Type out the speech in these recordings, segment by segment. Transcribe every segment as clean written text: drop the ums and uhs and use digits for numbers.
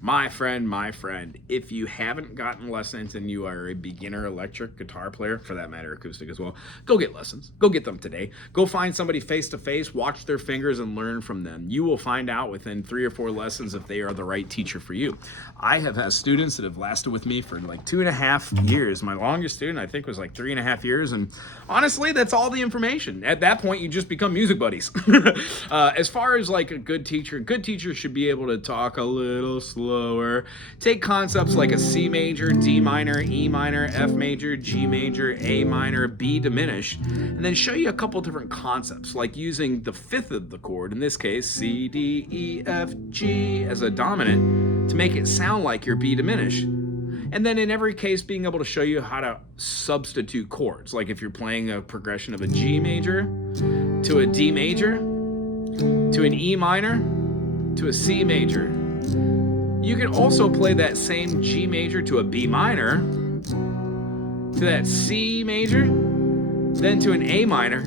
My friend, if you haven't gotten lessons and you are a beginner electric guitar player, for that matter, acoustic as well, go get lessons. Go get them today. Go find somebody face to face, watch their fingers, and learn from them. You will find out within 3 or 4 lessons if they are the right teacher for you. I have had students that have lasted with me for like 2.5 years. My longest student, I think, was like 3.5 years. And honestly, that's all the information. At that point, you just become music buddies. As far as like a good teacher should be able to talk a little slower, take concepts like a C major, D minor, E minor, F major, G major, A minor, B diminished, and then show you a couple different concepts, like using the fifth of the chord, in this case C, D, E, F, G, as a dominant to make it sound like your B diminished. And then in every case, being able to show you how to substitute chords, like if you're playing a progression of a G major to a D major to an E minor to a C major. You can also play that same G major to a B minor, to that C major, then to an A minor,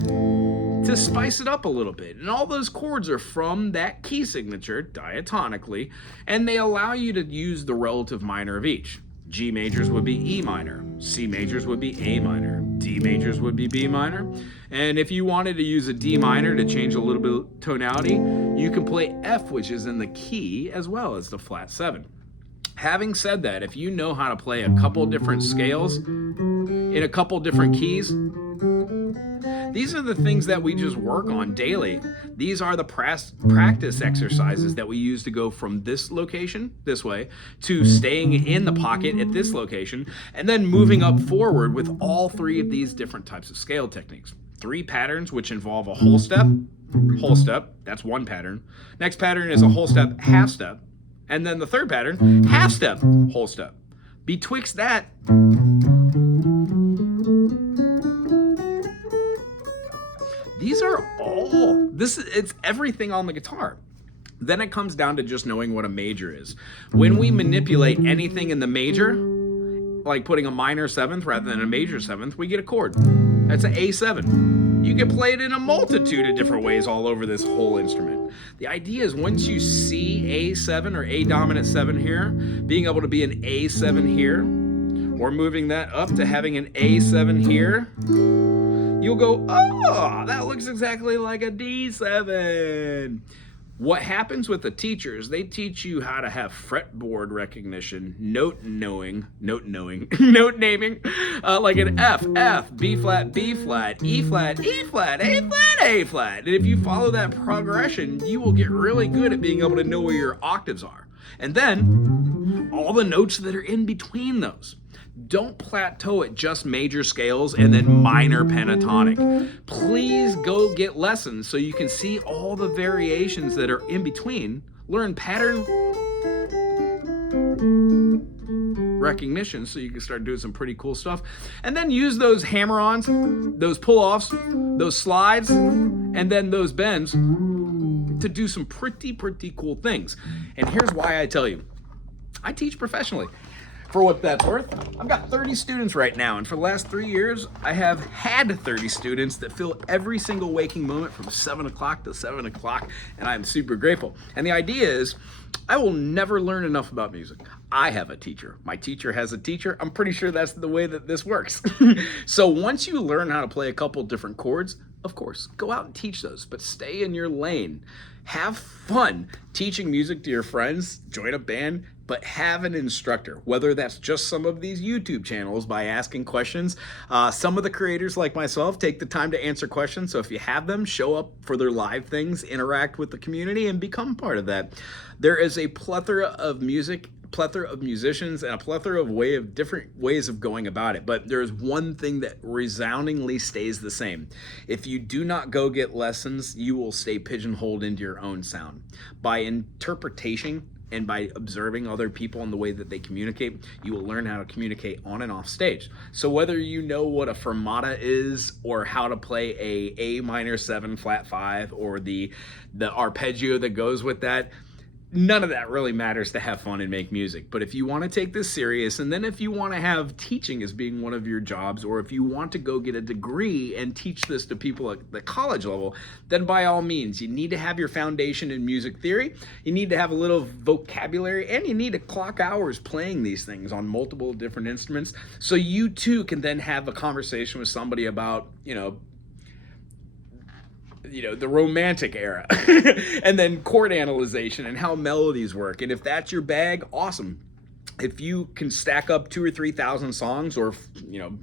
to spice it up a little bit. And all those chords are from that key signature diatonically, and they allow you to use the relative minor of each. G majors would be E minor, C majors would be A minor, D majors would be B minor, and if you wanted to use a D minor to change a little bit of tonality, you can play F, which is in the key, as well as the flat 7. Having said that, if you know how to play a couple different scales in a couple different keys, these are the things that we just work on daily. These are the practice exercises that we use to go from this location, this way, to staying in the pocket at this location, and then moving up forward with all 3 of these different types of scale techniques. 3 patterns which involve a whole step, that's one pattern. Next pattern is a whole step, half step. And then the third pattern, half step, whole step. Betwixt that, these are all, it's everything on the guitar. Then it comes down to just knowing what a major is. When we manipulate anything in the major, like putting a minor 7th rather than a major 7th, we get a chord. That's an A7. You can play it in a multitude of different ways all over this whole instrument. The idea is once you see A7 or A dominant 7 here, being able to be an A7 here, or moving that up to having an A7 here, you'll go, oh, that looks exactly like a D7. What happens with the teachers, they teach you how to have fretboard recognition, note naming, like an F, F, B flat, E flat, E flat, A flat, A flat. And if you follow that progression, you will get really good at being able to know where your octaves are. And then all the notes that are in between those. Don't plateau at just major scales and then minor pentatonic. Please go get lessons so you can see all the variations that are in between. Learn pattern recognition so you can start doing some pretty cool stuff. And then use those hammer-ons, those pull-offs, those slides, and then those bends to do some pretty cool things. And here's why I tell you. I teach professionally. For what that's worth, I've got 30 students right now, and for the last 3 years, I have had 30 students that fill every single waking moment from 7 o'clock to 7 o'clock, and I'm super grateful. And the idea is, I will never learn enough about music. I have a teacher. My teacher has a teacher. I'm pretty sure that's the way that this works. So once you learn how to play a couple different chords, of course, go out and teach those, but stay in your lane. Have fun teaching music to your friends, join a band, but have an instructor, whether that's just some of these YouTube channels by asking questions. Some of the creators like myself take the time to answer questions, so if you have them, show up for their live things, interact with the community, and become part of that. There is a plethora of music, plethora of musicians, and a plethora of different ways of going about it, but there's one thing that resoundingly stays the same. If you do not go get lessons, you will stay pigeonholed into your own sound. By interpretation, and by observing other people and the way that they communicate, you will learn how to communicate on and off stage. So whether you know what a fermata is, or how to play A minor 7 flat 5, or the arpeggio that goes with that, none of that really matters to have fun and make music. But if you want to take this serious, and then if you want to have teaching as being one of your jobs, or if you want to go get a degree and teach this to people at the college level, then by all means, you need to have your foundation in music theory, you need to have a little vocabulary, and you need to clock hours playing these things on multiple different instruments, so you too can then have a conversation with somebody about, the romantic era and then chord analyzation and how melodies work. And if that's your bag, awesome. If you can stack up 2,000 or 3,000 songs, or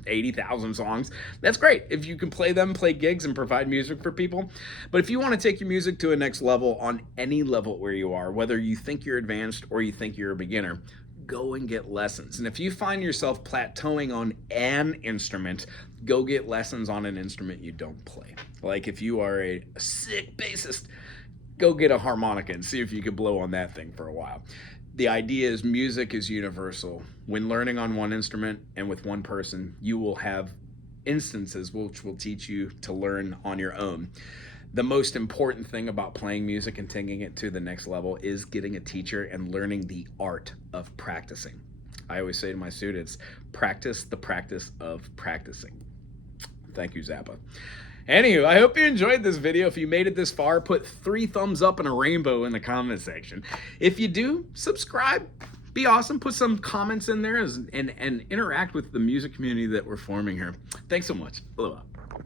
80,000 songs, that's great. If you can play them, play gigs, and provide music for people. But if you want to take your music to a next level on any level where you are, whether you think you're advanced or you think you're a beginner, go and get lessons. And if you find yourself plateauing on an instrument, go get lessons on an instrument you don't play. Like if you are a sick bassist, go get a harmonica and see if you can blow on that thing for a while. The idea is music is universal. When learning on one instrument and with one person, you will have instances which will teach you to learn on your own. The most important thing about playing music and taking it to the next level is getting a teacher and learning the art of practicing. I always say to my students, practice the practice of practicing. Thank you, Zappa. Anywho, I hope you enjoyed this video. If you made it this far, put 3 thumbs up and a rainbow in the comment section. If you do, subscribe. Be awesome. Put some comments in there and interact with the music community that we're forming here. Thanks so much. Aloha.